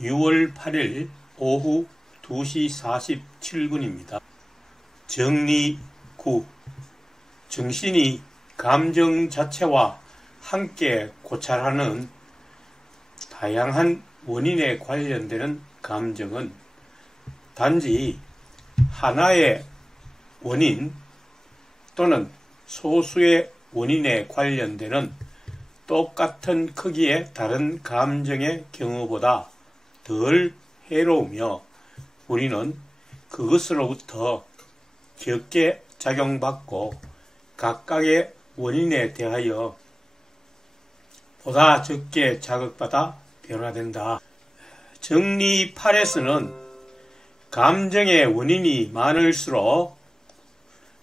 6월 8일 오후 2시 47분입니다. 정리 9. 정신이 감정 자체와 함께 고찰하는 다양한 원인에 관련되는 감정은 단지 하나의 원인 또는 소수의 원인에 관련되는 똑같은 크기의 다른 감정의 경우보다 덜 해로우며 우리는 그것으로부터 적게 작용받고 각각의 원인에 대하여 보다 적게 자극받아 변화된다. 정리 8에서는 감정의 원인이 많을수록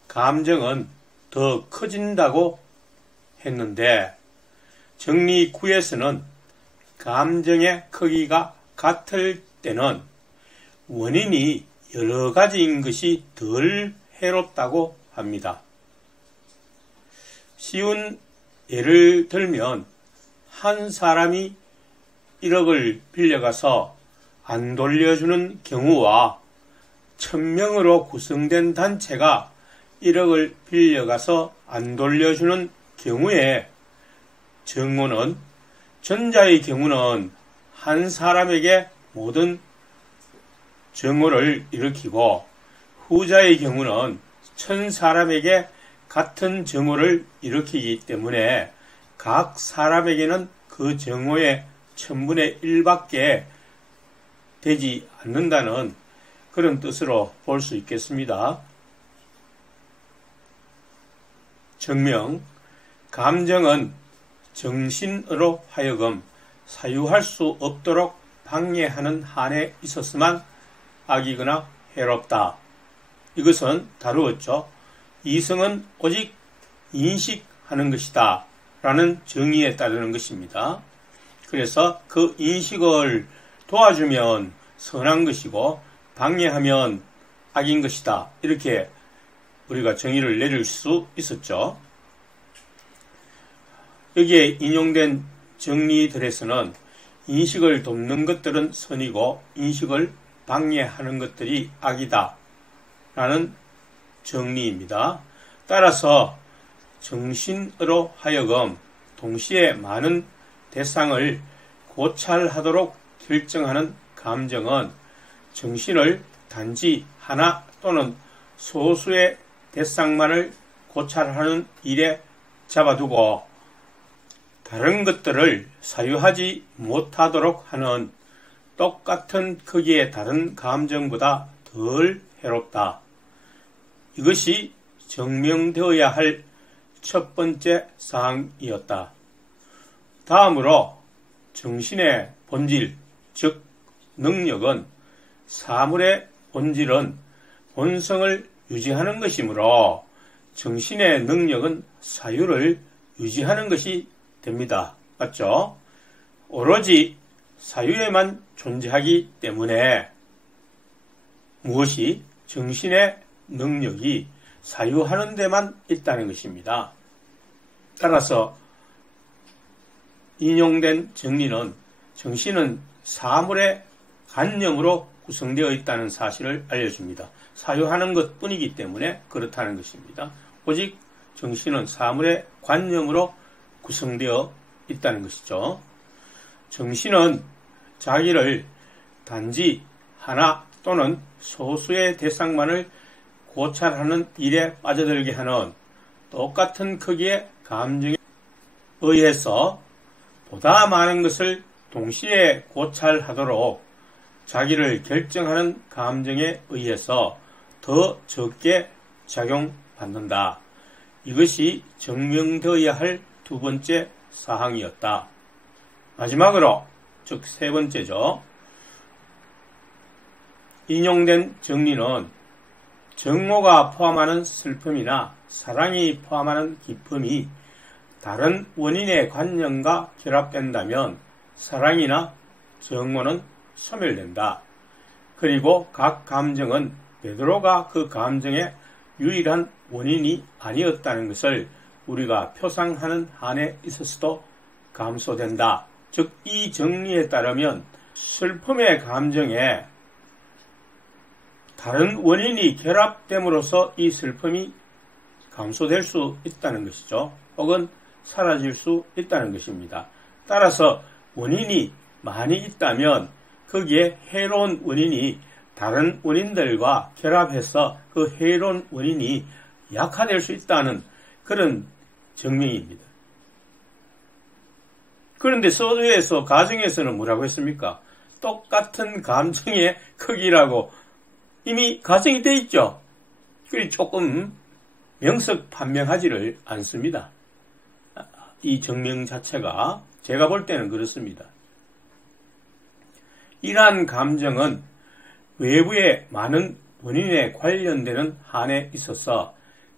감정은 더 커진다고 했는데 정리 9에서는 감정의 크기가 같을 때는 원인이 여러 가지인 것이 덜 해롭다고 합니다. 쉬운 예를 들면 한 사람이 1억을 빌려가서 안 돌려주는 경우와 1000명으로 구성된 단체가 1억을 빌려가서 안 돌려주는 경우에 정오는 전자의 경우는 한 사람에게 모든 정오를 일으키고 후자의 경우는 1000사람에게 같은 정오를 일으키기 때문에 각 사람에게는 그 정오의 1000분의 1밖에 되지 않는다는 그런 뜻으로 볼 수 있겠습니다. 정명, 감정은 정신으로 하여금 사유할 수 없도록 방해하는 한에 있었으만 악이거나 해롭다. 이것은 다루었죠. 이성은 오직 인식하는 것이다 라는 정의에 따르는 것입니다. 그래서 그 인식을 도와주면 선한 것이고 방해하면 악인 것이다. 이렇게 우리가 정의를 내릴 수 있었죠. 여기에 인용된 정리들에서는 인식을 돕는 것들은 선이고 인식을 방해하는 것들이 악이다 라는 정리입니다. 따라서 정신으로 하여금 동시에 많은 대상을 고찰하도록 결정하는 감정은 정신을 단지 하나 또는 소수의 대상만을 고찰하는 일에 잡아두고 다른 것들을 사유하지 못하도록 하는 똑같은 크기의 다른 감정보다 덜 해롭다. 이것이 증명되어야 할 첫 번째 사항이었다. 다음으로 정신의 본질, 즉 능력은 사물의 본질은 본성을 유지하는 것이므로 정신의 능력은 사유를 유지하는 것이 됩니다. 맞죠? 오로지 사유에만 존재하기 때문에 무엇이 정신의 능력이 사유하는 데만 있다는 것입니다. 따라서 인용된 정리는 정신은 사물의 관념으로 구성되어 있다는 사실을 알려줍니다. 사유하는 것 뿐이기 때문에 그렇다는 것입니다. 오직 정신은 사물의 관념으로 구성되어 있다는 것이죠. 정신은 자기를 단지 하나 또는 소수의 대상만을 고찰하는 일에 빠져들게 하는 똑같은 크기의 감정에 의해서 보다 많은 것을 동시에 고찰하도록 자기를 결정하는 감정에 의해서 더 적게 작용받는다. 이것이 증명되어야 할 두 번째 사항이었다. 마지막으로, 즉 세 번째죠. 인용된 정리는 정오가 포함하는 슬픔이나 사랑이 포함하는 기쁨이 다른 원인의 관념과 결합된다면 사랑이나 정오는 소멸된다. 그리고 각 감정은 베드로가 그 감정의 유일한 원인이 아니었다는 것을 우리가 표상하는 한에 있어서도 감소된다. 즉 이 정리에 따르면 슬픔의 감정에 다른 원인이 결합됨으로써 이 슬픔이 감소될 수 있다는 것이죠. 혹은 사라질 수 있다는 것입니다. 따라서 원인이 많이 있다면 거기에 해로운 원인이 다른 원인들과 결합해서 그 해로운 원인이 약화될 수 있다는 그런 증명입니다. 그런데 서두에서 가정에서는 뭐라고 했습니까? 똑같은 감정의 크기라고 이미 가정이 되어 있죠. 그리 조금 명석판명하지를 않습니다. 이 증명 자체가 제가 볼 때는 그렇습니다. 이러한 감정은 외부의 많은 원인에 관련되는 한에 있어서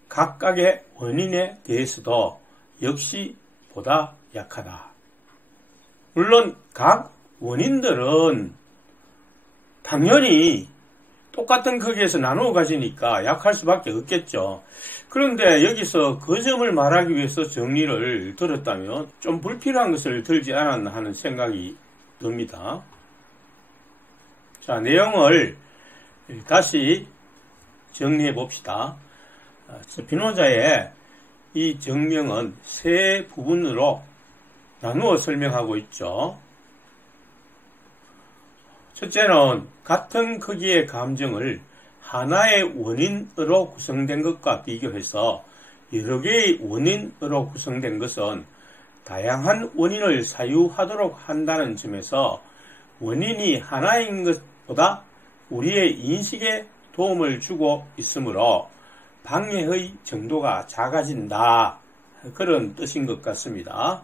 각각의 원인에 대해서도 역시 보다 약하다. 물론 각 원인들은 당연히 똑같은 크기에서 나누어 가지니까 약할 수밖에 없겠죠. 그런데 여기서 그 점을 말하기 위해서 정리를 들었다면 좀 불필요한 것을 들지 않았나 하는 생각이 듭니다. 자, 내용을 다시 정리해 봅시다. 스피노자의 이 증명은 세 부분으로 나누어 설명하고 있죠. 첫째는 같은 크기의 감정을 하나의 원인으로 구성된 것과 비교해서 여러 개의 원인으로 구성된 것은 다양한 원인을 사유하도록 한다는 점에서 원인이 하나인 것보다 우리의 인식에 도움을 주고 있으므로 방해의 정도가 작아진다. 그런 뜻인 것 같습니다.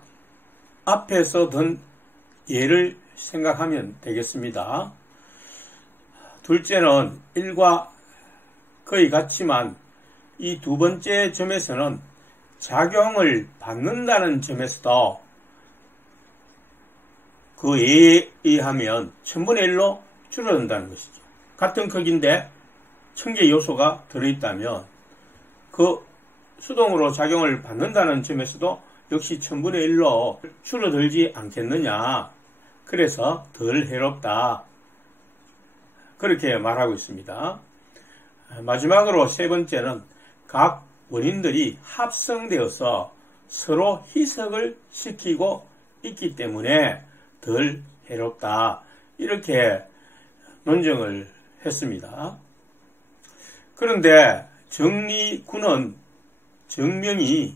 앞에서 든 예를 생각하면 되겠습니다. 둘째는 1과 거의 같지만 이 두 번째 점에서는 작용을 받는다는 점에서도 그 예에 의하면 1000분의 1로 줄어든다는 것이죠. 같은 크기인데 1000개 요소가 들어있다면 그 수동으로 작용을 받는다는 점에서도 역시 1000분의 1로 줄어들지 않겠느냐. 그래서 덜 해롭다. 그렇게 말하고 있습니다. 마지막으로 세 번째는 각 원인들이 합성되어서 서로 희석을 시키고 있기 때문에 덜 해롭다. 이렇게 논증을 했습니다. 그런데 정리군은 증명이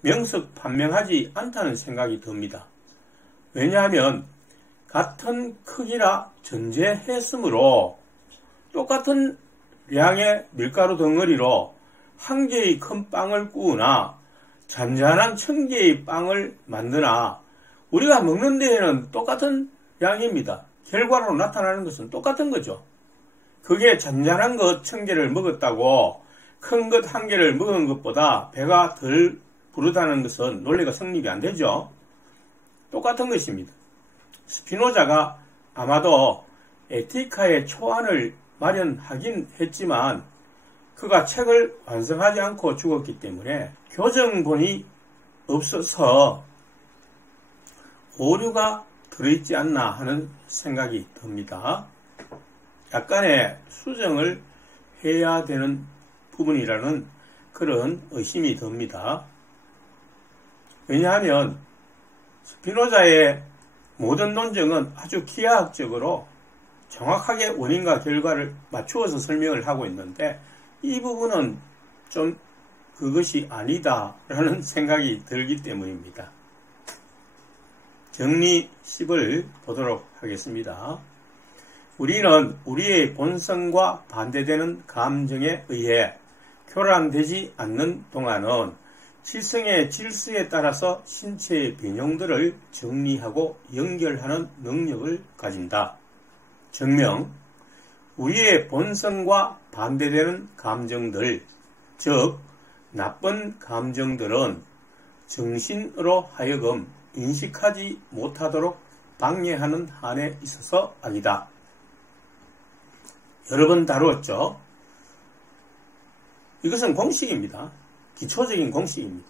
명석판명하지 않다는 생각이 듭니다. 왜냐하면 같은 크기라 전제했으므로 똑같은 양의 밀가루 덩어리로 한 개의 큰 빵을 구우나 잔잔한 1000개의 빵을 만드나 우리가 먹는 데에는 똑같은 양입니다. 결과로 나타나는 것은 똑같은 거죠. 그게 잔잔한 것 1000개를 먹었다고 큰 것 1개를 먹은 것보다 배가 덜 부르다는 것은 논리가 성립이 안 되죠. 똑같은 것입니다. 스피노자가 아마도 에티카의 초안을 마련하긴 했지만 그가 책을 완성하지 않고 죽었기 때문에 교정본이 없어서 오류가 들어있지 않나 하는 생각이 듭니다. 약간의 수정을 해야 되는 부분이라는 그런 의심이 듭니다. 왜냐하면 스피노자의 모든 논증은 아주 기하학적으로 정확하게 원인과 결과를 맞추어서 설명을 하고 있는데 이 부분은 좀 그것이 아니다라는 생각이 들기 때문입니다. 정리 10을 보도록 하겠습니다. 우리는 우리의 본성과 반대되는 감정에 의해 교란되지 않는 동안은 지성의 질서에 따라서 신체의 변형들을 정리하고 연결하는 능력을 가진다. 증명, 우리의 본성과 반대되는 감정들, 즉 나쁜 감정들은 정신으로 하여금 인식하지 못하도록 방해하는 한에 있어서 악이다. 여러 번 다루었죠. 이것은 공식입니다. 기초적인 공식입니다.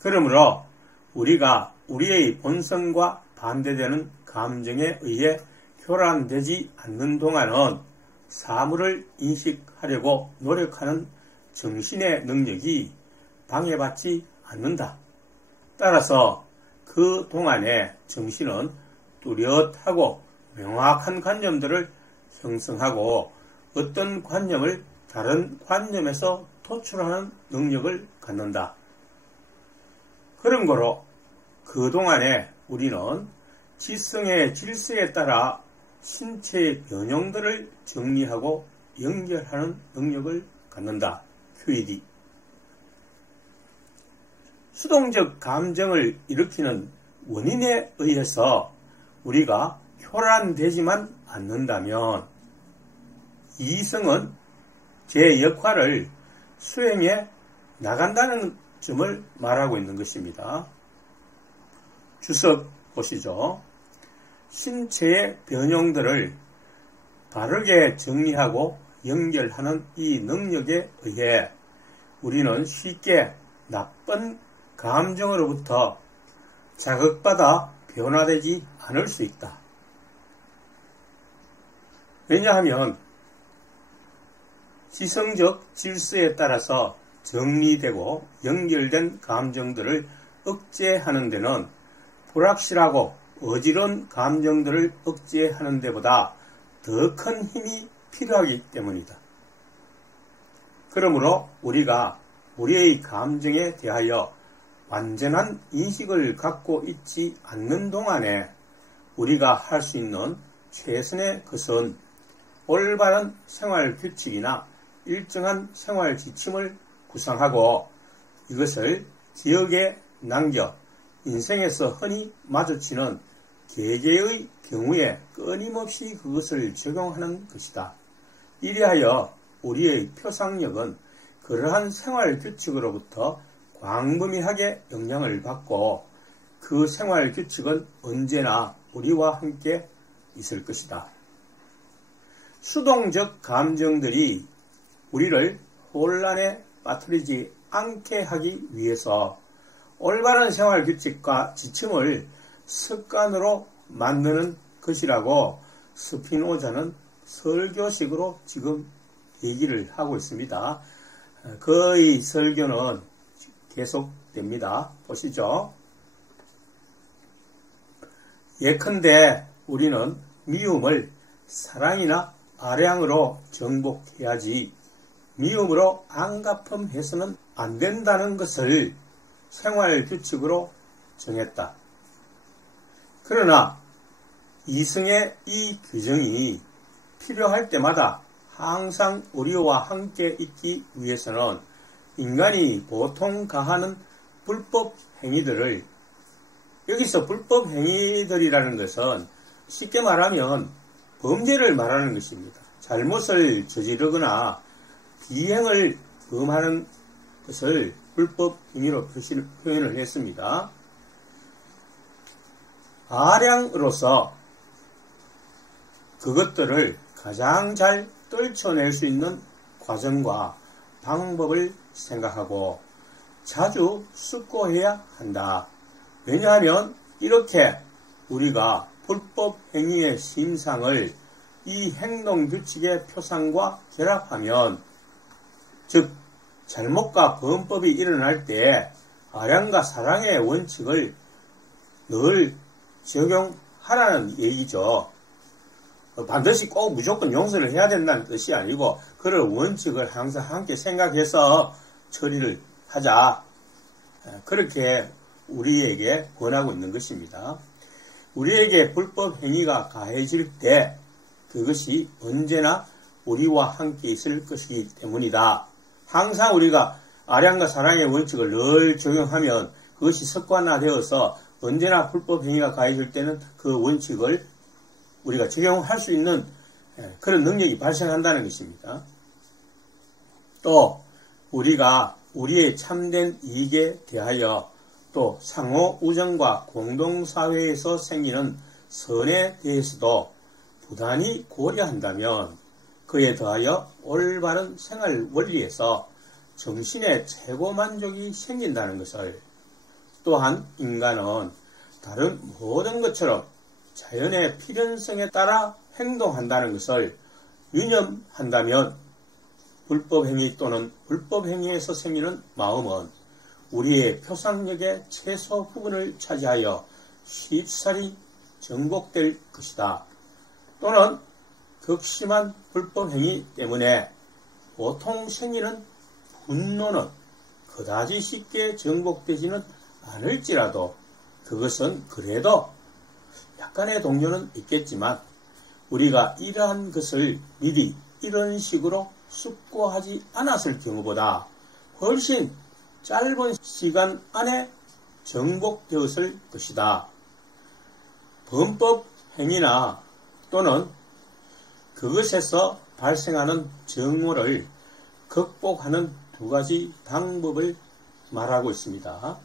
그러므로 우리가 우리의 본성과 반대되는 감정에 의해 교란되지 않는 동안은 사물을 인식하려고 노력하는 정신의 능력이 방해받지 않는다. 따라서 그 동안에 정신은 뚜렷하고 명확한 관념들을 형성하고 어떤 관념을 다른 관념에서 도출하는 능력을 갖는다. 그런 거로 그동안에 우리는 지성의 질서에 따라 신체의 변형들을 정리하고 연결하는 능력을 갖는다. QED. 수동적 감정을 일으키는 원인에 의해서 우리가 교란되지만 않는다면 이성은 제 역할을 수행해 나간다는 점을 말하고 있는 것입니다. 주석 보시죠. 신체의 변형들을 바르게 정리하고 연결하는 이 능력에 의해 우리는 쉽게 나쁜 감정으로부터 자극받아 변화되지 않을 수 있다. 왜냐하면 지성적 질서에 따라서 정리되고 연결된 감정들을 억제하는 데는 불확실하고 어지러운 감정들을 억제하는 데보다 더 큰 힘이 필요하기 때문이다. 그러므로 우리가 우리의 감정에 대하여 완전한 인식을 갖고 있지 않는 동안에 우리가 할 수 있는 최선의 것은 올바른 생활 규칙이나 일정한 생활 지침을 구상하고 이것을 기억에 남겨 인생에서 흔히 마주치는 계계의 경우에 끊임없이 그것을 적용하는 것이다. 이리하여 우리의 표상력은 그러한 생활 규칙으로부터 광범위하게 영향을 받고 그 생활 규칙은 언제나 우리와 함께 있을 것이다. 수동적 감정들이 우리를 혼란에 빠뜨리지 않게 하기 위해서 올바른 생활 규칙과 지침을 습관으로 만드는 것이라고 스피노자는 설교식으로 지금 얘기를 하고 있습니다. 그의 설교는 계속됩니다. 보시죠. 예컨대 우리는 미움을 사랑이나 아량으로 정복해야지 미움으로 안갚음해서는 안 된다는 것을 생활 규칙으로 정했다. 그러나 이성의 이 규정이 필요할 때마다 항상 우리와 함께 있기 위해서는 인간이 보통 가하는 불법 행위들을, 여기서 불법 행위들이라는 것은 쉽게 말하면 범죄를 말하는 것입니다. 잘못을 저지르거나 비행을 범하는 것을 불법 행위로 표현을 했습니다. 아량으로서 그것들을 가장 잘 떨쳐낼 수 있는 과정과 방법을 생각하고 자주 숙고해야 한다. 왜냐하면 이렇게 우리가 불법 행위의 심상을 이 행동 규칙의 표상과 결합하면, 즉 잘못과 범법이 일어날 때 아량과 사랑의 원칙을 늘 적용하라는 얘기죠. 반드시 꼭 무조건 용서를 해야 된다는 뜻이 아니고 그런 원칙을 항상 함께 생각해서 처리를 하자. 그렇게 우리에게 권하고 있는 것입니다. 우리에게 불법 행위가 가해질 때 그것이 언제나 우리와 함께 있을 것이기 때문이다. 항상 우리가 아량과 사랑의 원칙을 늘 적용하면 그것이 습관화되어서 언제나 불법 행위가 가해질 때는 그 원칙을 우리가 적용할 수 있는 그런 능력이 발생한다는 것입니다. 또 우리가 우리의 참된 이익에 대하여 또 상호 우정과 공동사회에서 생기는 선에 대해서도 부단히 고려한다면 그에 더하여 올바른 생활 원리에서 정신의 최고 만족이 생긴다는 것을, 또한 인간은 다른 모든 것처럼 자연의 필연성에 따라 행동한다는 것을 유념한다면 불법행위 또는 불법행위에서 생기는 마음은 우리의 표상력의 최소 부분을 차지하여 쉽사리 정복될 것이다. 또는 극심한 불법행위 때문에 보통 생기는 분노는 그다지 쉽게 정복되지는 않을지라도 그것은 그래도 약간의 동요는 있겠지만 우리가 이러한 것을 미리 이런 식으로 숙고하지 않았을 경우보다 훨씬 짧은 시간 안에 정복되었을 것이다. 범법 행위나 또는 그것에서 발생하는 정오를 극복하는 두 가지 방법을 말하고 있습니다.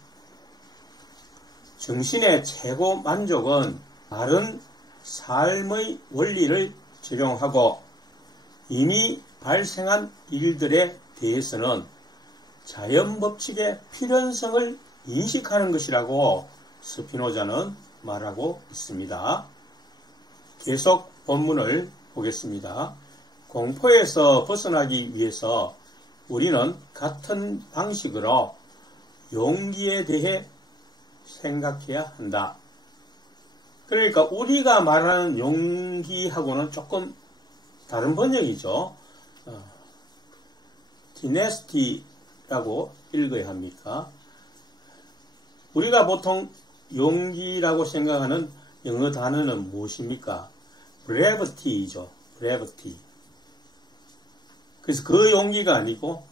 정신의 최고 만족은 다른 삶의 원리를 적용하고 이미 발생한 일들에 대해서는 자연법칙의 필연성을 인식하는 것이라고 스피노자는 말하고 있습니다. 계속 본문을 보겠습니다. 공포에서 벗어나기 위해서 우리는 같은 방식으로 용기에 대해 생각해야 한다. 그러니까 우리가 말하는 용기하고는 조금 다른 번역이죠. 디네스티라고 읽어야 합니까? 우리가 보통 용기라고 생각하는 영어 단어는 무엇입니까? bravety이죠. brevity. 그래서 그 용기가 아니고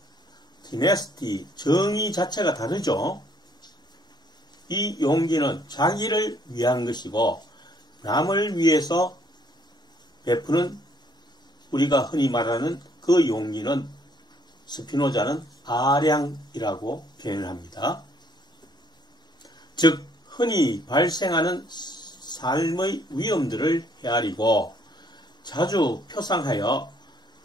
디네스티, 정의 자체가 다르죠. 이 용기는 자기를 위한 것이고 남을 위해서 베푸는 우리가 흔히 말하는 그 용기는 스피노자는 아량이라고 표현을 합니다. 즉 흔히 발생하는 삶의 위험들을 헤아리고 자주 표상하여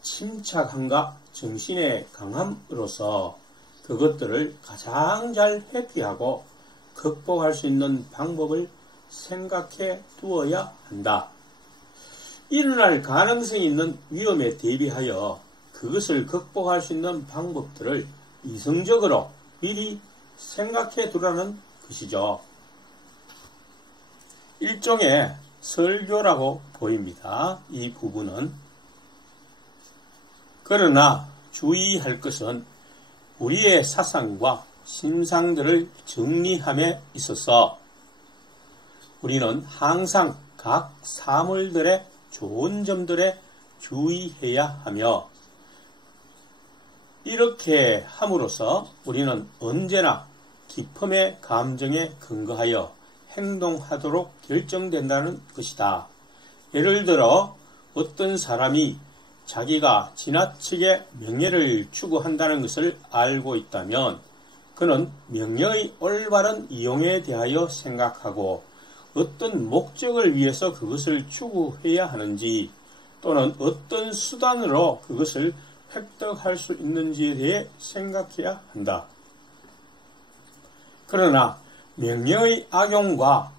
침착함과 정신의 강함으로써 그것들을 가장 잘 회피하고 극복할 수 있는 방법을 생각해 두어야 한다. 일어날 가능성이 있는 위험에 대비하여 그것을 극복할 수 있는 방법들을 이성적으로 미리 생각해 두라는 것이죠. 일종의 설교라고 보입니다. 이 부분은. 그러나 주의할 것은 우리의 사상과 심상들을 정리함에 있어서 우리는 항상 각 사물들의 좋은 점들에 주의해야 하며 이렇게 함으로써 우리는 언제나 기쁨의 감정에 근거하여 행동하도록 결정된다는 것이다. 예를 들어 어떤 사람이 자기가 지나치게 명예를 추구한다는 것을 알고 있다면 그는 명예의 올바른 이용에 대하여 생각하고 어떤 목적을 위해서 그것을 추구해야 하는지 또는 어떤 수단으로 그것을 획득할 수 있는지에 대해 생각해야 한다. 그러나 명예의 악용과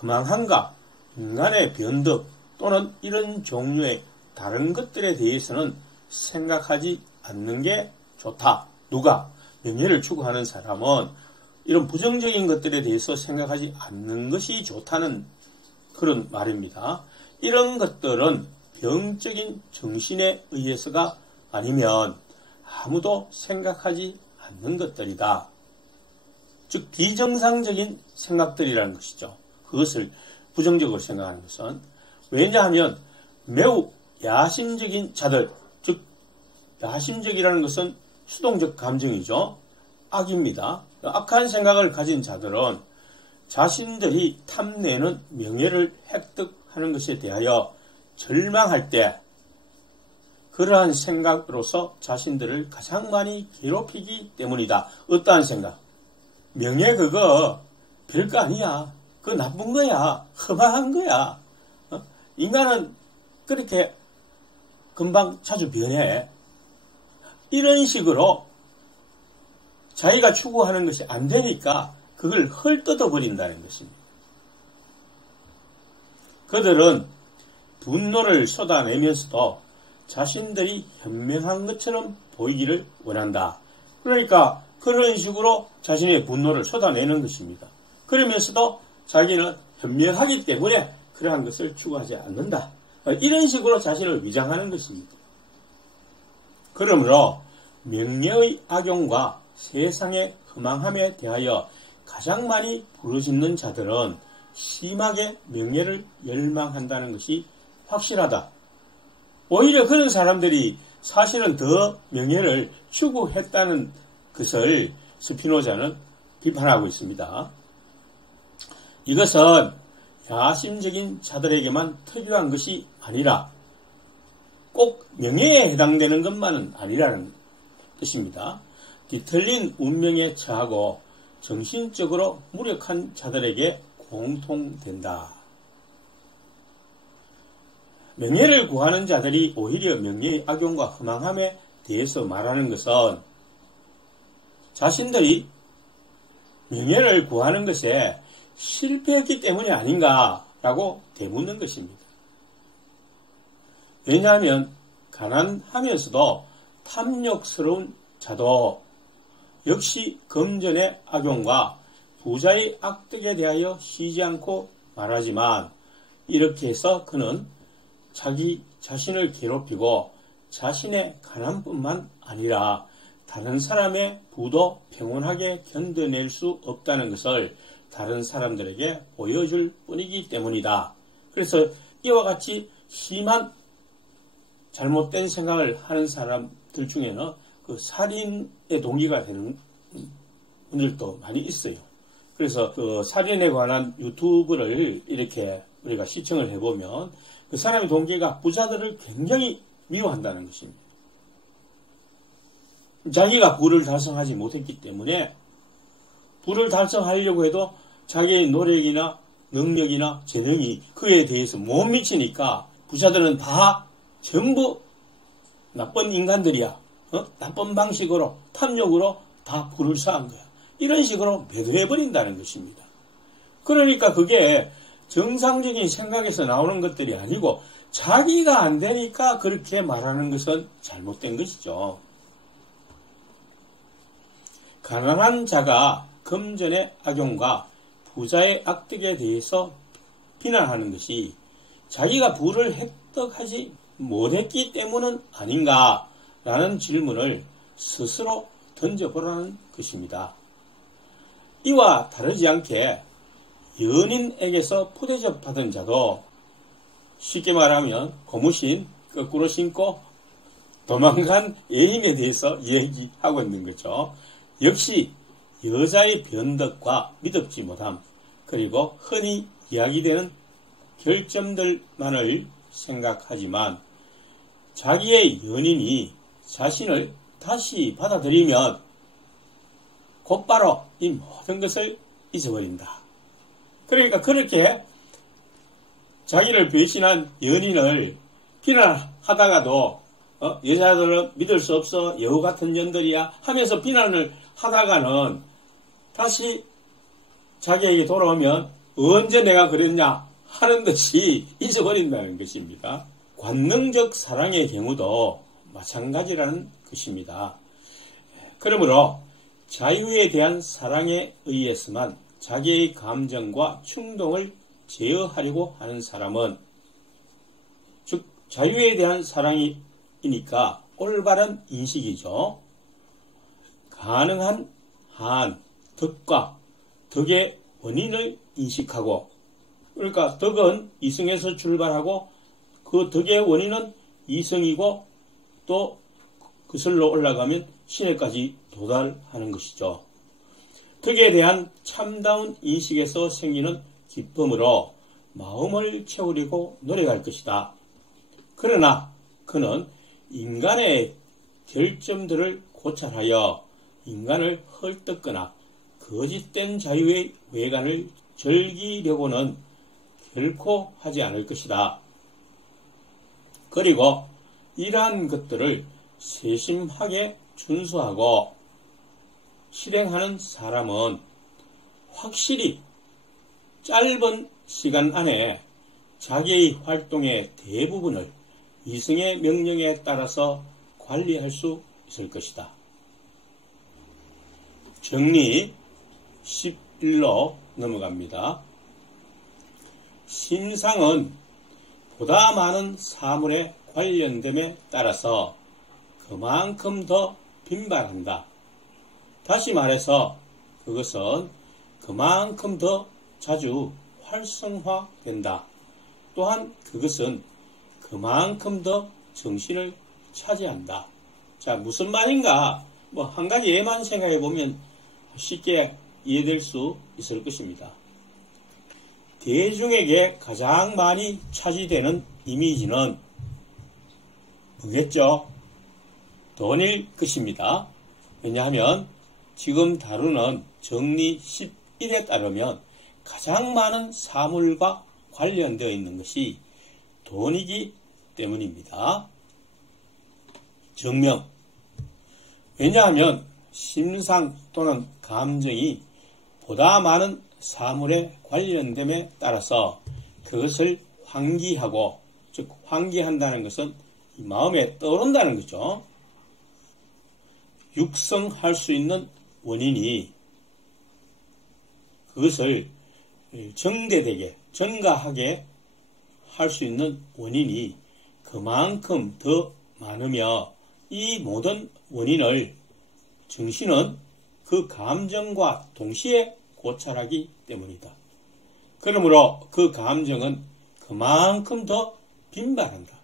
허망함과 인간의 변덕 또는 이런 종류의 다른 것들에 대해서는 생각하지 않는 게 좋다. 누가? 명예를 추구하는 사람은 이런 부정적인 것들에 대해서 생각하지 않는 것이 좋다는 그런 말입니다. 이런 것들은 병적인 정신에 의해서가 아니면 아무도 생각하지 않는 것들이다. 즉 비정상적인 생각들이라는 것이죠. 그것을 부정적으로 생각하는 것은 왜냐하면 매우 야심적인 자들, 즉 야심적이라는 것은 수동적 감정이죠. 악입니다. 악한 생각을 가진 자들은 자신들이 탐내는 명예를 획득하는 것에 대하여 절망할 때 그러한 생각으로서 자신들을 가장 많이 괴롭히기 때문이다. 어떠한 생각? 명예 그거 별거 아니야. 그거 나쁜 거야. 험한 거야. 인간은 그렇게 금방 자주 변해. 이런 식으로 자기가 추구하는 것이 안 되니까 그걸 헐뜯어 버린다는 것입니다. 그들은 분노를 쏟아내면서도 자신들이 현명한 것처럼 보이기를 원한다. 그러니까 그런 식으로 자신의 분노를 쏟아내는 것입니다. 그러면서도 자기는 현명하기 때문에 그러한 것을 추구하지 않는다. 이런 식으로 자신을 위장하는 것입니다. 그러므로 명예의 악용과 세상의 허망함에 대하여 가장 많이 부르짖는 자들은 심하게 명예를 열망한다는 것이 확실하다. 오히려 그런 사람들이 사실은 더 명예를 추구했다는 것을 스피노자는 비판하고 있습니다. 이것은 야심적인 자들에게만 특유한 것이 아니라 꼭 명예에 해당되는 것만은 아니라는 뜻입니다. 뒤틀린 운명에 처하고 정신적으로 무력한 자들에게 공통된다. 명예를 구하는 자들이 오히려 명예의 악용과 허망함에 대해서 말하는 것은 자신들이 명예를 구하는 것에 실패했기 때문이 아닌가라고 되묻는 것입니다. 왜냐하면 가난하면서도 탐욕스러운 자도 역시 금전의 악용과 부자의 악덕에 대하여 쉬지 않고 말하지만 이렇게 해서 그는 자기 자신을 괴롭히고 자신의 가난뿐만 아니라 다른 사람의 부도 평온하게 견뎌낼 수 없다는 것을 다른 사람들에게 보여줄 뿐이기 때문이다. 그래서 이와 같이 심한 잘못된 생각을 하는 사람들 중에는 그 살인의 동기가 되는 분들도 많이 있어요. 그래서 그 살인에 관한 유튜브를 이렇게 우리가 시청을 해보면 그 사람의 동기가 부자들을 굉장히 미워한다는 것입니다. 자기가 부를 달성하지 못했기 때문에 부를 달성하려고 해도 자기의 노력이나 능력이나 재능이 그에 대해서 못 미치니까 부자들은 다 전부 나쁜 인간들이야. 나쁜 방식으로 탐욕으로 다 부를 쌓은 거야. 이런 식으로 매도해버린다는 것입니다. 그러니까 그게 정상적인 생각에서 나오는 것들이 아니고 자기가 안 되니까 그렇게 말하는 것은 잘못된 것이죠. 가난한 자가 금전의 악용과 부자의 악덕에 대해서 비난하는 것이 자기가 부를 획득하지 못했기 때문은 아닌가라는 질문을 스스로 던져보라는 것입니다. 이와 다르지 않게 연인에게서 푸대접 받은 자도 쉽게 말하면 고무신 거꾸로 신고 도망간 애인에 대해서 얘기하고 있는 거죠. 역시 여자의 변덕과 미덥지 못함 그리고 흔히 이야기되는 결점들만을 생각하지만 자기의 연인이 자신을 다시 받아들이면 곧바로 이 모든 것을 잊어버린다. 그러니까 그렇게 자기를 배신한 연인을 비난하다가도 여자들은 믿을 수 없어 여우 같은 년들이야 하면서 비난을 하다가는 다시 자기에게 돌아오면 언제 내가 그랬냐 하는 듯이 잊어버린다는 것입니다. 관능적 사랑의 경우도 마찬가지라는 것입니다. 그러므로 자유에 대한 사랑에 의해서만 자기의 감정과 충동을 제어하려고 하는 사람은 즉 자유에 대한 사랑이니까 올바른 인식이죠. 가능한 한 덕과 덕의 원인을 인식하고 그러니까 덕은 이성에서 출발하고 그 덕의 원인은 이성이고 또 그슬로 올라가면 신에까지 도달하는 것이죠. 덕에 대한 참다운 인식에서 생기는 기쁨으로 마음을 채우려고 노력할 것이다. 그러나 그는 인간의 결점들을 고찰하여 인간을 헐뜯거나 거짓된 자유의 외관을 즐기려고는 결코 하지 않을 것이다. 그리고 이러한 것들을 세심하게 준수하고 실행하는 사람은 확실히 짧은 시간 안에 자기의 활동의 대부분을 이성의 명령에 따라서 관리할 수 있을 것이다. 정리 11로 넘어갑니다. 심상은 보다 많은 사물에 관련됨에 따라서 그만큼 더 빈발한다. 다시 말해서 그것은 그만큼 더 자주 활성화된다. 또한 그것은 그만큼 더 정신을 차지한다. 자, 무슨 말인가? 한 가지 예만 생각해 보면 쉽게 이해될 수 있을 것입니다. 대중에게 가장 많이 차지되는 이미지는 뭐겠죠? 돈일 것입니다. 왜냐하면 지금 다루는 정리 11에 따르면 가장 많은 사물과 관련되어 있는 것이 돈이기 때문입니다. 증명. 왜냐하면 심상 또는 감정이 보다 많은 사물에 관련됨에 따라서 그것을 환기하고, 즉 환기한다는 것은 이 마음에 떠오른다는 거죠. 육성할 수 있는 원인이 그것을 정대되게, 전가하게 할 수 있는 원인이 그만큼 더 많으며 이 모든 원인을 정신은 그 감정과 동시에 고찰하기 때문이다. 그러므로 그 감정은 그만큼 더 빈발한다.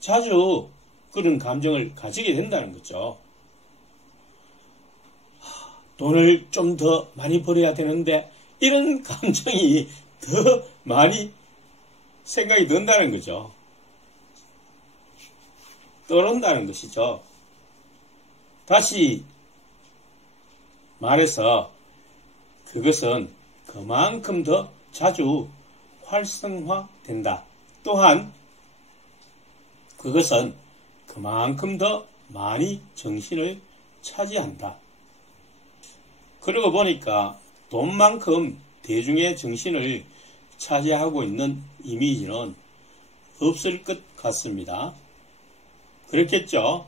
자주 그런 감정을 가지게 된다는 거죠. 돈을 좀 더 많이 벌어야 되는데 이런 감정이 더 많이 생각이 든다는 거죠. 떠오른다는 것이죠. 다시 말해서 그것은 그만큼 더 자주 활성화된다. 또한 그것은 그만큼 더 많이 정신을 차지한다. 그러고 보니까 돈만큼 대중의 정신을 차지하고 있는 이미지는 없을 것 같습니다. 그렇겠죠?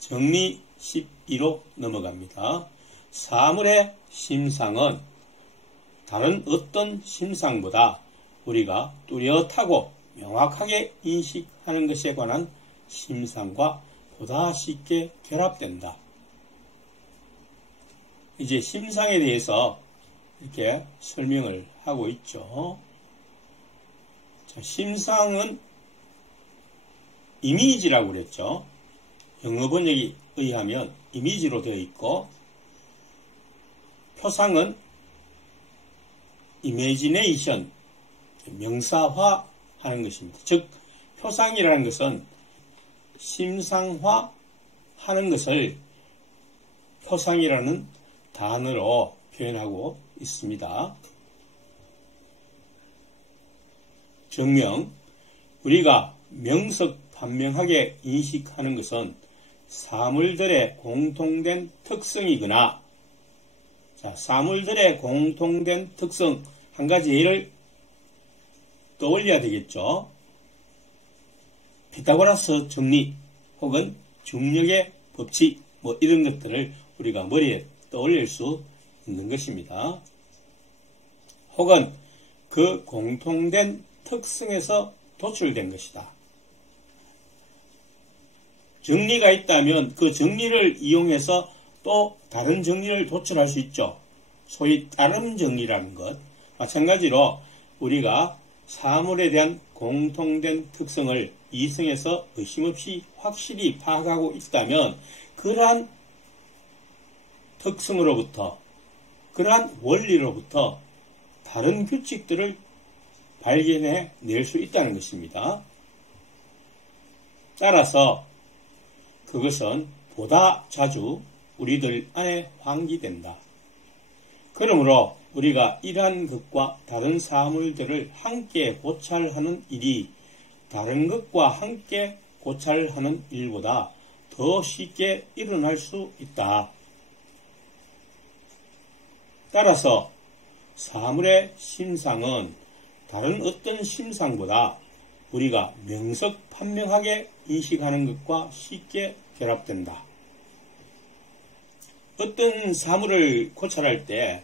정리 12로 넘어갑니다. 사물의 심상은 다른 어떤 심상보다 우리가 뚜렷하고 명확하게 인식하는 것에 관한 심상과 보다 쉽게 결합된다. 이제 심상에 대해서 이렇게 설명을 하고 있죠. 자, 심상은 이미지라고 그랬죠. 영어 번역에 의하면 이미지로 되어 있고, 표상은 imagination, 명사화 하는 것입니다. 즉, 표상이라는 것은 심상화 하는 것을 표상이라는 단어로 표현하고 있습니다. 정명, 우리가 명석반명하게 인식하는 것은 사물들의 공통된 특성이거나, 자, 사물들의 공통된 특성 한 가지 예를 떠올려야 되겠죠. 피타고라스 정리 혹은 중력의 법칙 이런 것들을 우리가 머리에 떠올릴 수 있는 것입니다. 혹은 그 공통된 특성에서 도출된 것이다. 정리가 있다면 그 정리를 이용해서 또 다른 정리를 도출할 수 있죠. 소위 따름 정리라는 것. 마찬가지로 우리가 사물에 대한 공통된 특성을 이성에서 의심없이 확실히 파악하고 있다면 그러한 특성으로부터, 그러한 원리로부터 다른 규칙들을 발견해 낼 수 있다는 것입니다. 따라서 그것은 보다 자주 우리들 안에 환기된다. 그러므로 우리가 이러한 것과 다른 사물들을 함께 고찰하는 일이 다른 것과 함께 고찰하는 일보다 더 쉽게 일어날 수 있다. 따라서 사물의 심상은 다른 어떤 심상보다 우리가 명석판명하게 인식하는 것과 쉽게 결합된다. 어떤 사물을 고찰할 때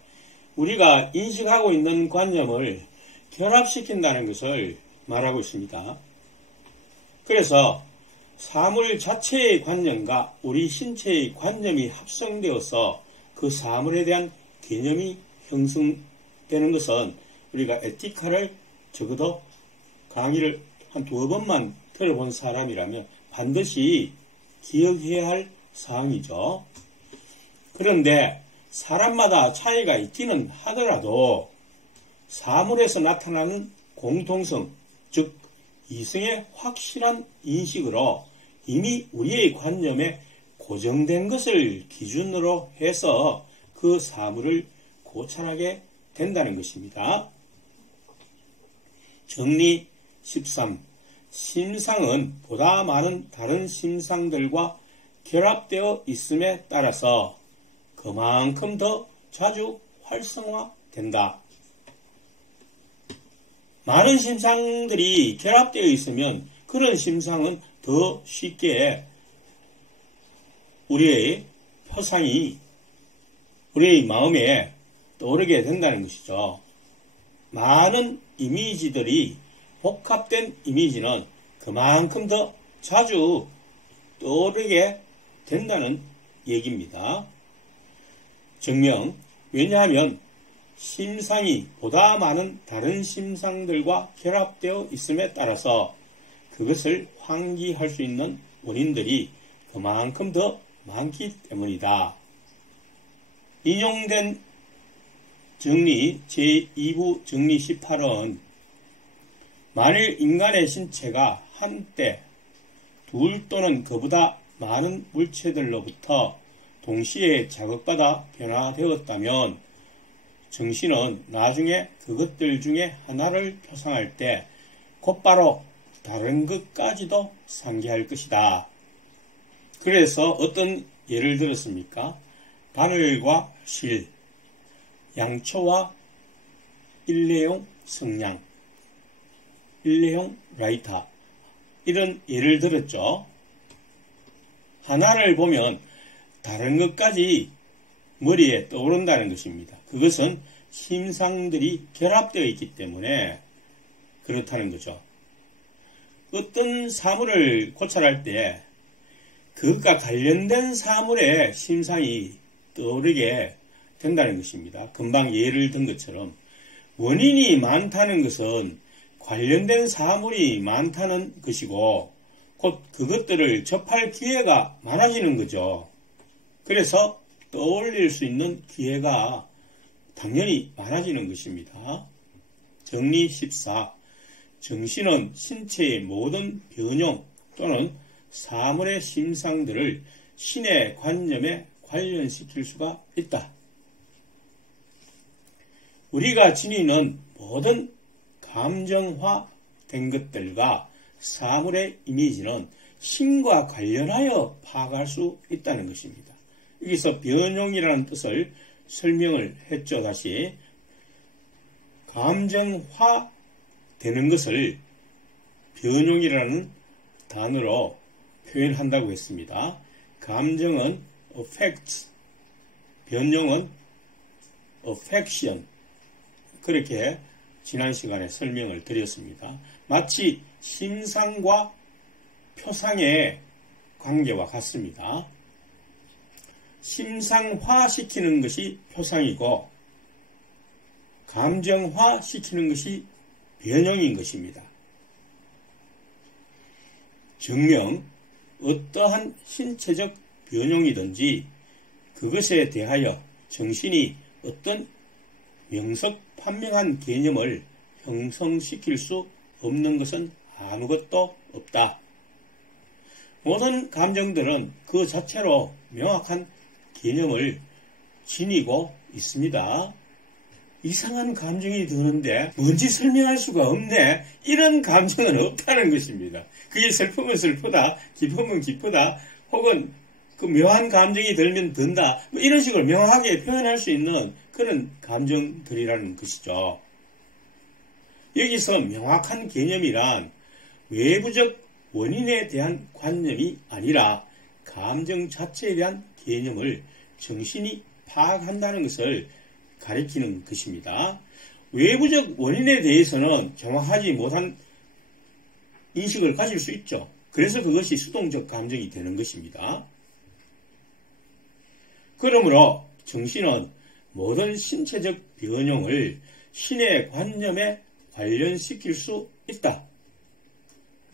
우리가 인식하고 있는 관념을 결합시킨다는 것을 말하고 있습니다. 그래서 사물 자체의 관념과 우리 신체의 관념이 합성되어서 그 사물에 대한 개념이 형성되는 것은 우리가 에티카를 적어도 강의를 한 2번만 들어본 사람이라면 반드시 기억해야 할 사항이죠. 그런데 사람마다 차이가 있기는 하더라도 사물에서 나타나는 공통성, 즉 이성의 확실한 인식으로 이미 우리의 관념에 고정된 것을 기준으로 해서 그 사물을 고찰하게 된다는 것입니다. 정리 13. 심상은 보다 많은 다른 심상들과 결합되어 있음에 따라서 그만큼 더 자주 활성화된다. 많은 심상들이 결합되어 있으면 그런 심상은 더 쉽게 우리의 표상이 우리의 마음에 떠오르게 된다는 것이죠. 많은 이미지들이 복합된 이미지는 그만큼 더 자주 떠오르게 된다는 얘기입니다. 증명, 왜냐하면 심상이 보다 많은 다른 심상들과 결합되어 있음에 따라서 그것을 환기할 수 있는 원인들이 그만큼 더 많기 때문이다. 인용된 정리 제2부 정리 18은 만일 인간의 신체가 한때 둘 또는 그보다 많은 물체들로부터 동시에 자극받아 변화되었다면 정신은 나중에 그것들 중에 하나를 표상할 때 곧바로 다른 것까지도 상기할 것이다. 그래서 어떤 예를 들었습니까? 바늘과 실, 양초와 일회용 성냥, 일회용 라이터 이런 예를 들었죠. 하나를 보면 다른 것까지 머리에 떠오른다는 것입니다. 그것은 심상들이 결합되어 있기 때문에 그렇다는 거죠. 어떤 사물을 고찰할 때 그것과 관련된 사물의 심상이 떠오르게 된다는 것입니다. 금방 예를 든 것처럼 원인이 많다는 것은 관련된 사물이 많다는 것이고 곧 그것들을 접할 기회가 많아지는 거죠. 그래서 떠올릴 수 있는 기회가 당연히 많아지는 것입니다. 정리 14. 정신은 신체의 모든 변형 또는 사물의 심상들을 신의 관념에 관련시킬 수가 있다. 우리가 지니는 모든 감정화된 것들과 사물의 이미지는 신과 관련하여 파악할 수 있다는 것입니다. 여기서 변형이라는 뜻을 설명을 했죠. 다시 감정화되는 것을 변형이라는 단어로 표현한다고 했습니다. 감정은 affect, 변형은 affection. 그렇게 지난 시간에 설명을 드렸습니다. 마치 심상과 표상의 관계와 같습니다. 심상화시키는 것이 표상이고 감정화시키는 것이 변형인 것입니다. 증명, 어떠한 신체적 변형이든지 그것에 대하여 정신이 어떤 명석판명한 개념을 형성시킬 수 없는 것은 아무것도 없다. 모든 감정들은 그 자체로 명확한 개념을 지니고 있습니다. 이상한 감정이 드는데 뭔지 설명할 수가 없네. 이런 감정은 없다는 것입니다. 그게 슬프면 슬프다, 기쁘면 기쁘다, 혹은 그 묘한 감정이 들면 든다. 이런 식으로 명확하게 표현할 수 있는 그런 감정들이라는 것이죠. 여기서 명확한 개념이란 외부적 원인에 대한 관념이 아니라 감정 자체에 대한 개념을 정신이 파악한다는 것을 가리키는 것입니다. 외부적 원인에 대해서는 정확하지 못한 인식을 가질 수 있죠. 그래서 그것이 수동적 감정이 되는 것입니다. 그러므로 정신은 모든 신체적 변형을 신의 관념에 관련시킬 수 있다.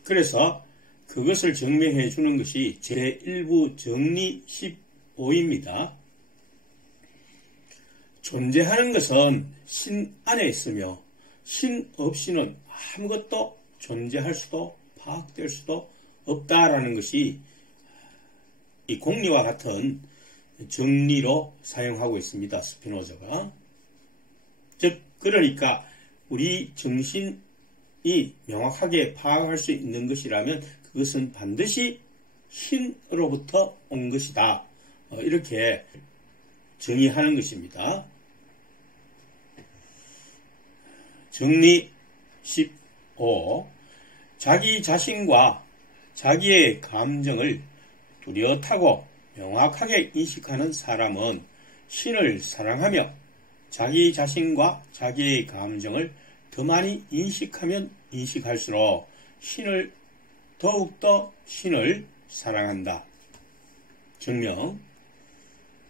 그래서 그것을 증명해 주는 것이 제1부 정리 15입니다. 존재하는 것은 신 안에 있으며 신 없이는 아무것도 존재할 수도 파악될 수도 없다라는 것이 이 공리와 같은 정리로 사용하고 있습니다. 스피노자가. 즉 그러니까 우리 정신이 명확하게 파악할 수 있는 것이라면 그것은 반드시 신으로부터 온 것이다. 이렇게 정의하는 것입니다. 정리 15. 자기 자신과 자기의 감정을 뚜렷하고 명확하게 인식하는 사람은 신을 사랑하며 자기 자신과 자기의 감정을 더 많이 인식하면 인식할수록 더욱더 신을 사랑한다. 증명.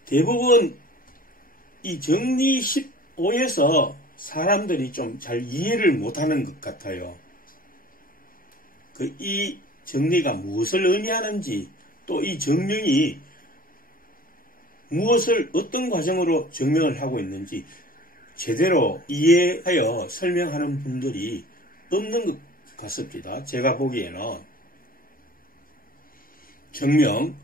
대부분 이 정리 15에서 사람들이 좀 잘 이해를 못하는 것 같아요. 이 정리가 무엇을 의미하는지, 또 이 증명이 무엇을 어떤 과정으로 증명을 하고 있는지 제대로 이해하여 설명하는 분들이 없는 것 같습니다. 제가 보기에는. 증명,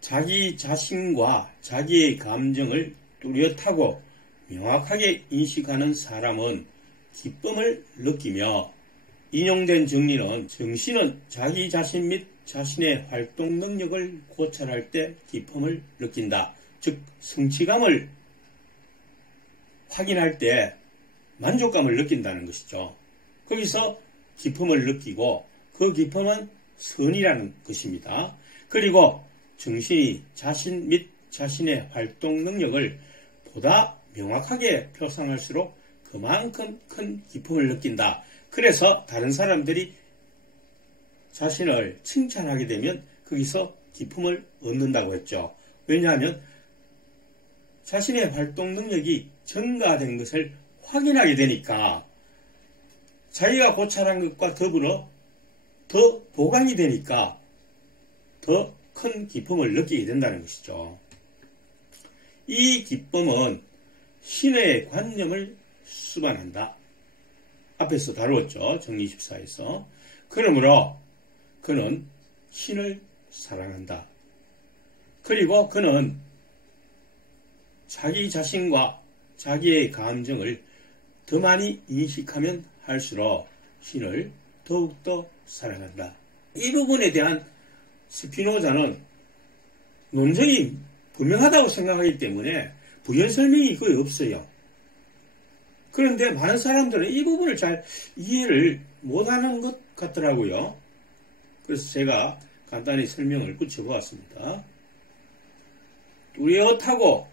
자기 자신과 자기의 감정을 뚜렷하고 명확하게 인식하는 사람은 기쁨을 느끼며, 인용된 정리는 정신은 자기 자신 및 자신의 활동 능력을 고찰할 때 기쁨을 느낀다. 즉 성취감을 확인할 때 만족감을 느낀다는 것이죠. 거기서 기쁨을 느끼고 그 기쁨은 선이라는 것입니다. 그리고 정신이 자신 및 자신의 활동 능력을 보다 명확하게 표상할수록 그만큼 큰 기쁨을 느낀다. 그래서 다른 사람들이 자신을 칭찬하게 되면 거기서 기쁨을 얻는다고 했죠. 왜냐하면 자신의 활동 능력이 증가된 것을 확인하게 되니까 자기가 고찰한 것과 더불어 더 보강이 되니까 더 큰 기쁨을 느끼게 된다는 것이죠. 이 기쁨은 신의 관념을 수반한다. 앞에서 다루었죠. 정리 14에서. 그러므로 그는 신을 사랑한다. 그리고 그는 자기 자신과 자기의 감정을 더 많이 인식하면 할수록 신을 더욱더 사랑한다. 이 부분에 대한 스피노자는 논증이 분명하다고 생각하기 때문에 부연 설명이 거의 없어요. 그런데 많은 사람들은 이 부분을 잘 이해를 못하는 것 같더라고요. 그래서 제가 간단히 설명을 붙여보았습니다. 뚜렷하고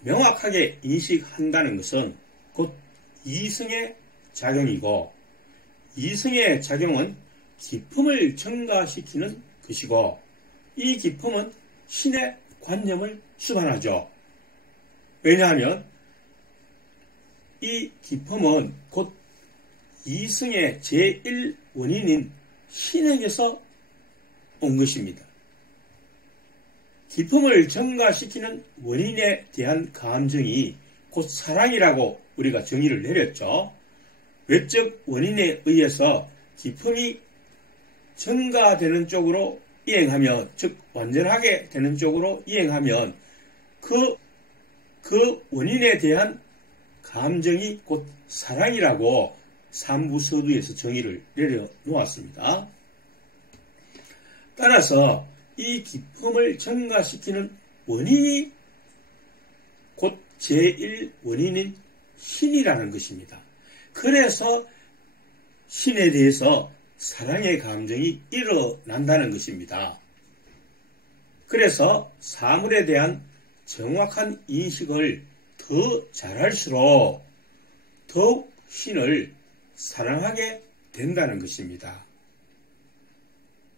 명확하게 인식한다는 것은 곧 이성의 작용이고, 이성의 작용은 기쁨을 증가시키는 것이고, 이 기쁨은 신의 관념을 수반하죠. 왜냐하면 이 기쁨은 곧 이성의 제1원인인 신에게서 온 것입니다. 기쁨을 증가시키는 원인에 대한 감정이 곧 사랑이라고 우리가 정의를 내렸죠. 외적 원인에 의해서 기쁨이 증가되는 쪽으로 이행하면, 즉 완전하게 되는 쪽으로 이행하면 그 원인에 대한 감정이 곧 사랑이라고 3부 서두에서 정의를 내려놓았습니다. 따라서 이 기쁨을 증가시키는 원인이 곧 제1원인인 신이라는 것입니다. 그래서 신에 대해서 사랑의 감정이 일어난다는 것입니다. 그래서 사물에 대한 정확한 인식을 더 잘할수록 더욱 신을 사랑하게 된다는 것입니다.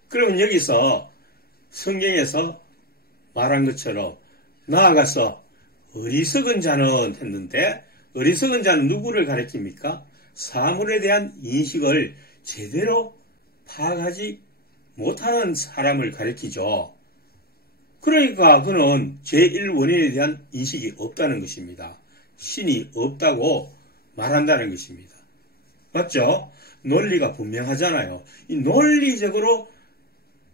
그러면 여기서 성경에서 말한 것처럼 나아가서 어리석은 자는 했는데, 어리석은 자는 누구를 가리킵니까? 사물에 대한 인식을 제대로 파악하지 못하는 사람을 가리키죠. 그러니까 그는 제1원인에 대한 인식이 없다는 것입니다. 신이 없다고 말한다는 것입니다. 맞죠? 논리가 분명하잖아요. 이 논리적으로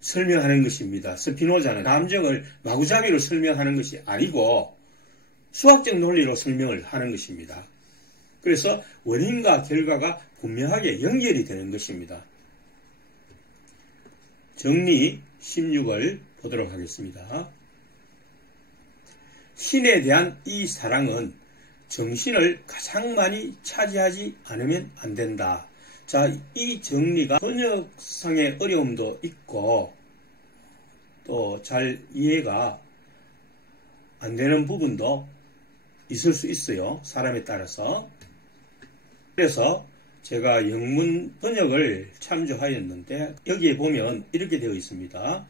설명하는 것입니다. 스피노자는 감정을 마구잡이로 설명하는 것이 아니고 수학적 논리로 설명을 하는 것입니다. 그래서 원인과 결과가 분명하게 연결이 되는 것입니다. 정리 16을 보도록 하겠습니다. 신에 대한 이 사랑은 정신을 가장 많이 차지하지 않으면 안 된다. 자, 이 정리가 번역상의 어려움도 있고 또 잘 이해가 안 되는 부분도 있을 수 있어요. 사람에 따라서. 그래서 제가 영문 번역을 참조하였는데 여기에 보면 이렇게 되어 있습니다.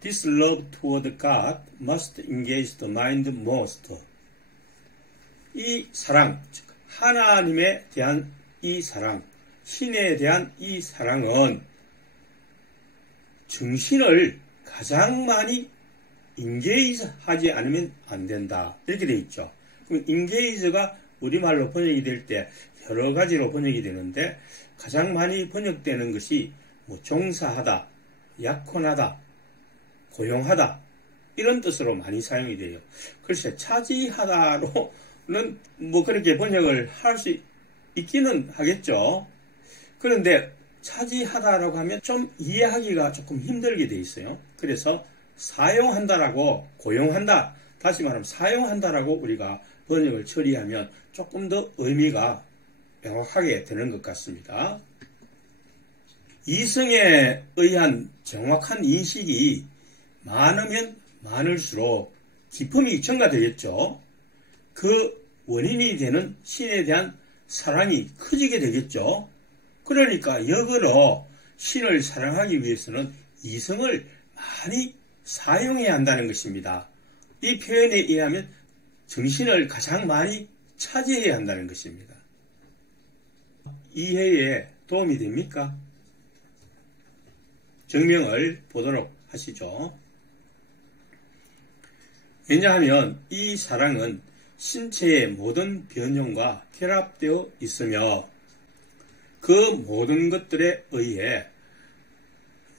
This love toward God must engage the mind most. 이 사랑, 즉 하나님에 대한 이 사랑, 신에 대한 이 사랑은 정신을 가장 많이 인게이지하지 않으면 안 된다. 이렇게 되어 있죠. 그럼 인게이지가 우리말로 번역이 될 때 여러 가지로 번역이 되는데 가장 많이 번역되는 것이 종사하다, 약혼하다, 고용하다 이런 뜻으로 많이 사용이 돼요. 글쎄 차지하다로는 그렇게 번역을 할 수 있기는 하겠죠. 그런데 차지하다라고 하면 좀 이해하기가 조금 힘들게 돼 있어요. 그래서 사용한다라고 고용한다, 다시 말하면 사용한다라고 우리가 번역을 처리하면 조금 더 의미가 명확하게 되는 것 같습니다. 이성에 의한 정확한 인식이 많으면 많을수록 기쁨이 증가되겠죠. 그 원인이 되는 신에 대한 사랑이 커지게 되겠죠. 그러니까 역으로 신을 사랑하기 위해서는 이성을 많이 사용해야 한다는 것입니다. 이 표현에 의하면 정신을 가장 많이 차지해야 한다는 것입니다. 이해에 도움이 됩니까? 정명을 보도록 하시죠. 왜냐하면 이 사랑은 신체의 모든 변형과 결합되어 있으며 그 모든 것들에 의해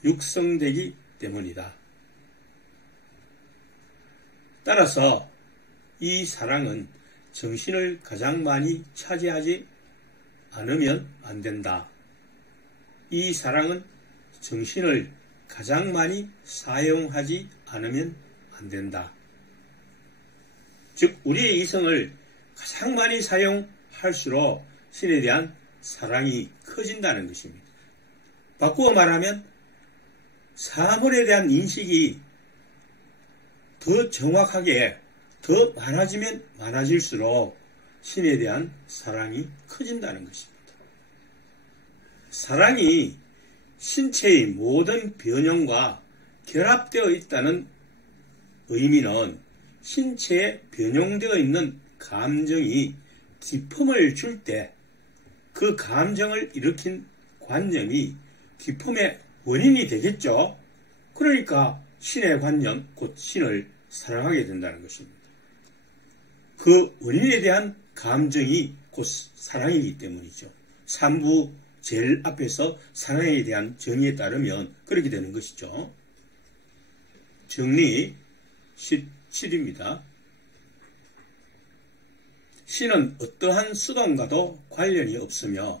육성되기 때문이다. 따라서 이 사랑은 정신을 가장 많이 차지하지 않으면 안 된다. 이 사랑은 정신을 가장 많이 사용하지 않으면 안 된다. 즉 우리의 이성을 가장 많이 사용할수록 신에 대한 사랑이 커진다는 것입니다. 바꾸어 말하면 사물에 대한 인식이 더 정확하게 더 많아지면 많아질수록 신에 대한 사랑이 커진다는 것입니다. 사랑이 신체의 모든 변형과 결합되어 있다는 의미는 신체에 변형되어 있는 감정이 기쁨을 줄 때 그 감정을 일으킨 관념이 기쁨의 원인이 되겠죠. 그러니까 신의 관념, 곧 신을 사랑하게 된다는 것입니다. 그 원인에 대한 감정이 곧 사랑이기 때문이죠. 3부 제일 앞에서 사랑에 대한 정의에 따르면 그렇게 되는 것이죠. 정리 17입니다. 신은 어떠한 수단과도 관련이 없으며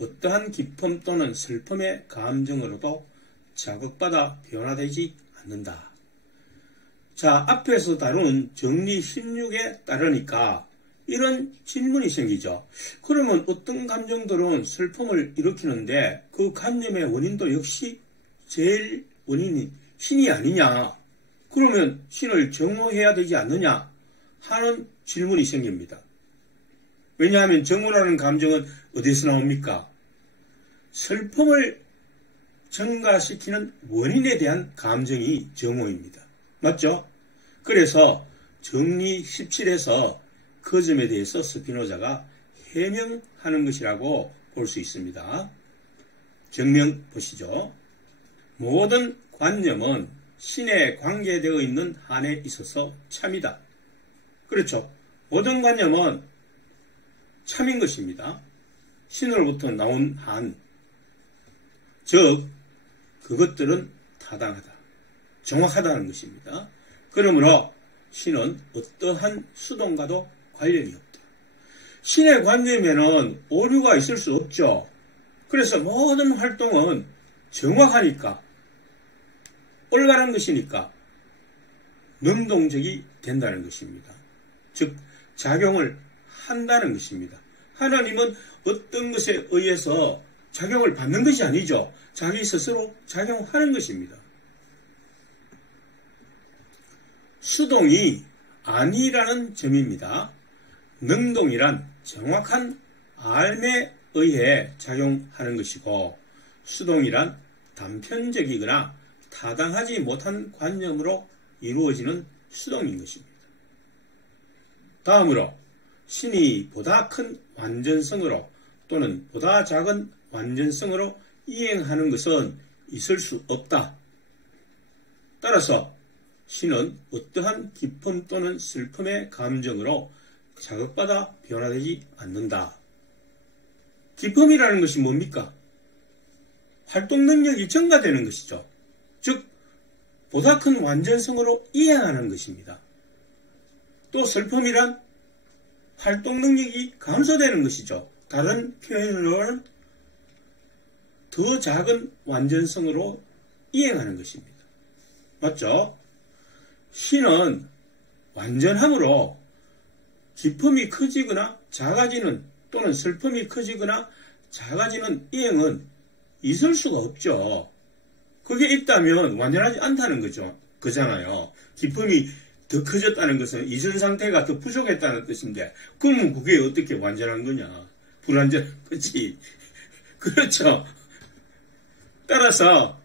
어떠한 기쁨 또는 슬픔의 감정으로도 자극받아 변화되지 않는다. 자, 앞에서 다룬 정리 16에 따르니까 이런 질문이 생기죠. 그러면 어떤 감정들은 슬픔을 일으키는데 그 감염의 원인도 역시 제일 원인이 신이 아니냐? 그러면 신을 정오해야 되지 않느냐? 하는 질문이 생깁니다. 왜냐하면 정오라는 감정은 어디서 나옵니까? 슬픔을 증가시키는 원인에 대한 감정이 정오입니다. 맞죠? 그래서 정리 17에서 그 점에 대해서 스피노자가 해명하는 것이라고 볼 수 있습니다. 정명 보시죠. 모든 관념은 신에 관계되어 있는 한에 있어서 참이다. 그렇죠. 모든 관념은 참인 것입니다. 신으로부터 나온 한, 즉 그것들은 타당하다, 정확하다는 것입니다. 그러므로 신은 어떠한 수동과도 관련이 없다. 신의 관념에는 오류가 있을 수 없죠. 그래서 모든 활동은 정확하니까, 올바른 것이니까 능동적이 된다는 것입니다. 즉 작용을 한다는 것입니다. 하나님은 어떤 것에 의해서 작용을 받는 것이 아니죠. 자기 스스로 작용하는 것입니다. 수동이 아니라는 점입니다. 능동이란 정확한 알에 의해 작용하는 것이고, 수동이란 단편적이거나 타당하지 못한 관념으로 이루어지는 수동인 것입니다. 다음으로 신이 보다 큰 완전성으로 또는 보다 작은 완전성으로 이행하는 것은 있을 수 없다. 따라서 신은 어떠한 기쁨 또는 슬픔의 감정으로 자극받아 변화되지 않는다. 기쁨이라는 것이 뭡니까? 활동 능력이 증가되는 것이죠. 즉 보다 큰 완전성으로 이행하는 것입니다. 또 슬픔이란 활동 능력이 감소되는 것이죠. 다른 표현으로는 더 작은 완전성으로 이행하는 것입니다. 맞죠? 신은 완전함으로 기쁨이 커지거나 작아지는 또는 슬픔이 커지거나 작아지는 이행은 있을 수가 없죠. 그게 있다면 완전하지 않다는 거잖아요. 기쁨이 더 커졌다는 것은 이전 상태가 더 부족했다는 뜻인데, 그러면 그게 어떻게 완전한 거냐? 불완전한 거지. 그렇죠. 따라서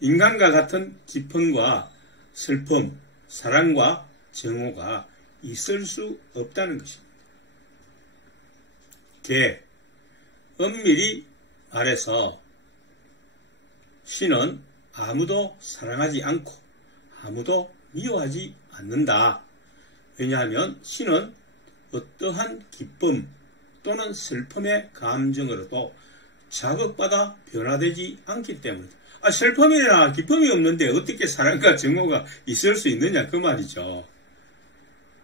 인간과 같은 기쁨과 슬픔, 사랑과 정오가 있을 수 없다는 것입니다. 엄밀히 말해서 신은 아무도 사랑하지 않고 아무도 미워하지 않는다. 왜냐하면 신은 어떠한 기쁨 또는 슬픔의 감정으로도 자극받아 변화되지 않기 때문이다. 슬픔이나 기쁨이 없는데 어떻게 사랑과 정오가 있을 수 있느냐, 그 말이죠.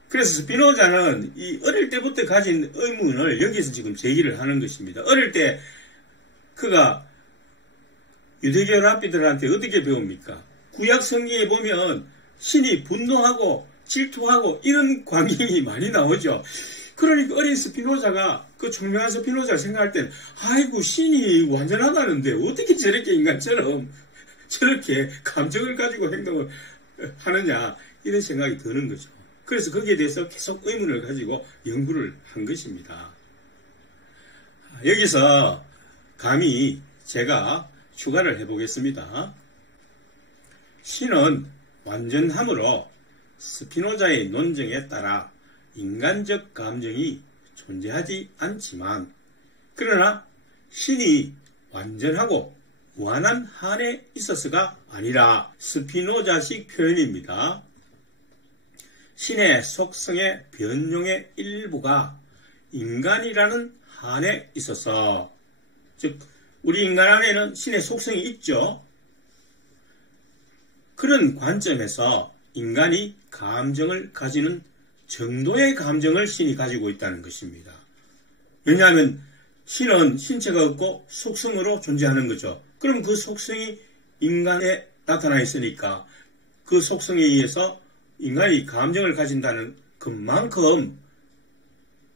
그래서 스피노자는 이 어릴 때부터 가진 의문을 여기서 지금 제기를 하는 것입니다. 어릴 때 그가 유대교 랍비들한테 어떻게 배웁니까? 구약 성경에 보면 신이 분노하고 질투하고 이런 광경이 많이 나오죠. 그러니까 어린 스피노자가, 그 총명한 스피노자를 생각할 때는 아이고 신이 완전하다는데 어떻게 저렇게 인간처럼 저렇게 감정을 가지고 행동을 하느냐, 이런 생각이 드는 거죠. 그래서 거기에 대해서 계속 의문을 가지고 연구를 한 것입니다. 여기서 감히 제가 추가를 해보겠습니다. 신은 완전함으로 스피노자의 논증에 따라 인간적 감정이 존재하지 않지만, 그러나 신이 완전하고 무한한 한에 있어서가 아니라 스피노자식 표현입니다. 신의 속성의 변용의 일부가 인간이라는 한에 있어서, 즉 우리 인간 안에는 신의 속성이 있죠. 그런 관점에서 인간이 감정을 가지는 정도의 감정을 신이 가지고 있다는 것입니다. 왜냐하면 신은 신체가 없고 속성으로 존재하는 거죠. 그럼 그 속성이 인간에 나타나 있으니까 그 속성에 의해서 인간이 감정을 가진다는 것만큼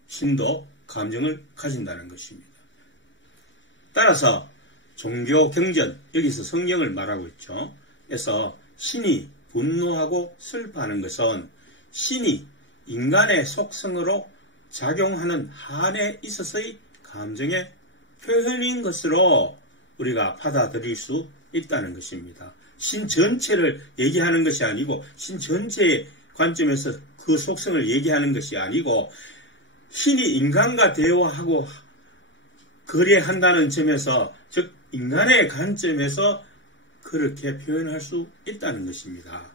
신도 감정을 가진다는 것입니다. 따라서 종교 경전, 여기서 성경을 말하고 있죠. 그래서 신이 분노하고 슬퍼하는 것은 신이 인간의 속성으로 작용하는 한에 있어서의 감정의 표현인 것으로 우리가 받아들일 수 있다는 것입니다. 신 전체를 얘기하는 것이 아니고 신 전체의 관점에서 그 속성을 얘기하는 것이 아니고 신이 인간과 대화하고 거래한다는 점에서, 즉 인간의 관점에서 그렇게 표현할 수 있다는 것입니다.